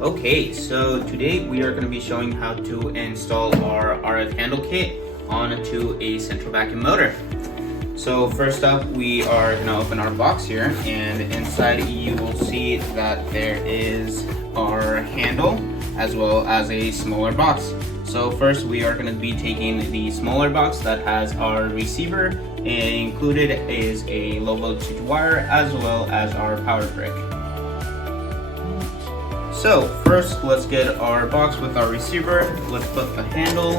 Okay, so today we are going to be showing how to install our RF handle kit onto a central vacuum motor. So first up, we are going to open our box here, and inside you will see that there is our handle as well as a smaller box. So first we are going to be taking the smaller box that has our receiver, and included is a low voltage wire as well as our power brick. So first, let's get our box with our receiver. Let's put the handle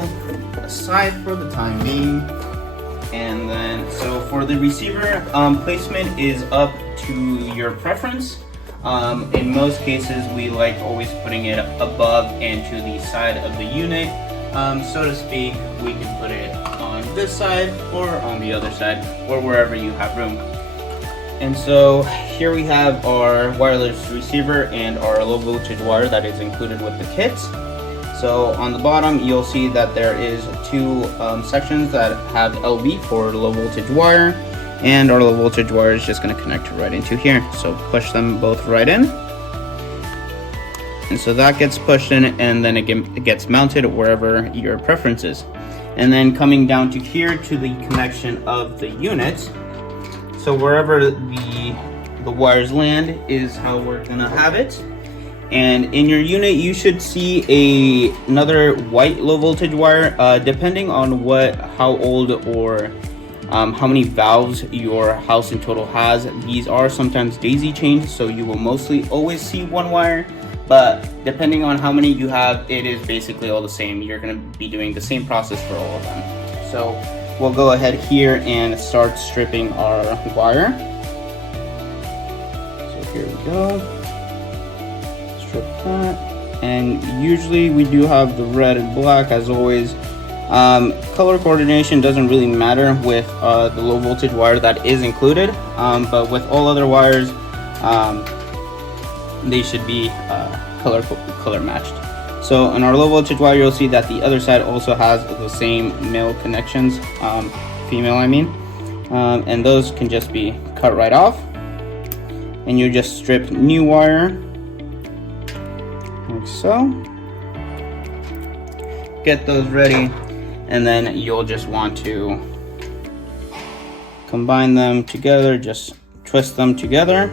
aside for the time being. And then, so for the receiver, placement is up to your preference. In most cases, we like always putting it above and to the side of the unit. So to speak, we can put it on this side or on the other side or wherever you have room. And so here we have our wireless receiver and our low voltage wire that is included with the kit. So on the bottom, you'll see that there is two sections that have LV for low voltage wire, and our low voltage wire is just going to connect right into here. So push them both right in. And so that gets pushed in, and then it gets mounted wherever your preference is. And then coming down to here to the connection of the unit. So wherever the wires land is how we're gonna have it. And in your unit, you should see another white low voltage wire, depending on how old or how many valves your house in total has. These are sometimes daisy chained, so you will mostly always see one wire. But depending on how many you have, it is basically all the same. You're gonna be doing the same process for all of them. So we'll go ahead here and start stripping our wire. So here we go. Strip that. And usually we do have the red and black as always. Color coordination doesn't really matter with the low voltage wire that is included. But with all other wires, they should be color matched. So on our low voltage wire, you'll see that the other side also has the same male connections, female I mean, and those can just be cut right off. And you just strip new wire, like so. Get those ready, and then you'll just want to combine them together, just twist them together.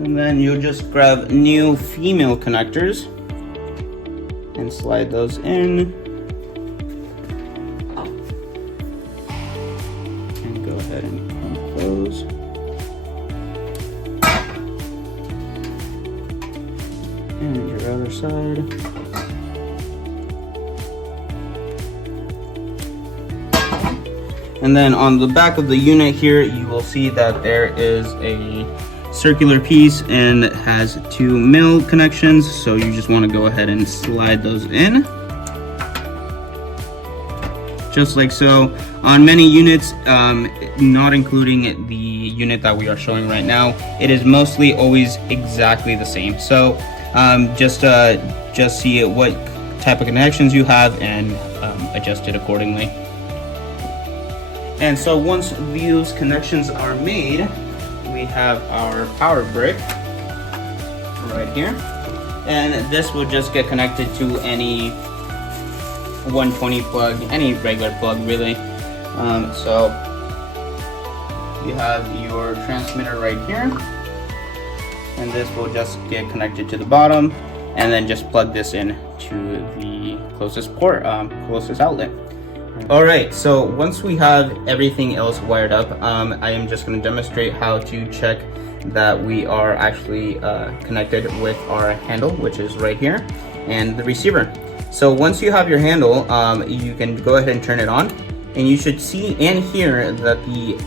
And then you'll just grab new female connectors and slide those in. And go ahead and unclose. And your other side. And then on the back of the unit here, you will see that there is a circular piece, and it has two male connections, so you just want to go ahead and slide those in just like so. On many units, not including the unit that we are showing right now, it is mostly always exactly the same. So just see what type of connections you have and adjust it accordingly. And so once these connections are made, we have our power brick right here, and this will just get connected to any 120 plug, any regular plug really. So you have your transmitter right here, and this will just get connected to the bottom, and then just plug this in to the closest port, closest outlet. Alright, so once we have everything else wired up, I am just going to demonstrate how to check that we are actually connected with our handle, which is right here, and the receiver. So once you have your handle, you can go ahead and turn it on, and you should see and hear that the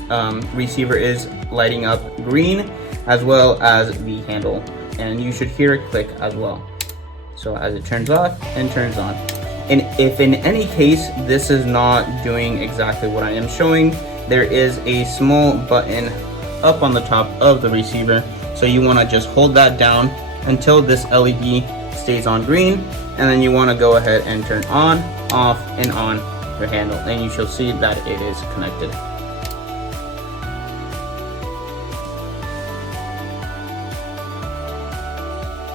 receiver is lighting up green as well as the handle, and you should hear it click as well. So as it turns off and turns on. And if in any case this is not doing exactly what I am showing, there is a small button up on the top of the receiver. So you want to just hold that down until this LED stays on green, and then you want to go ahead and turn on, off, and on your handle, and you shall see that it is connected.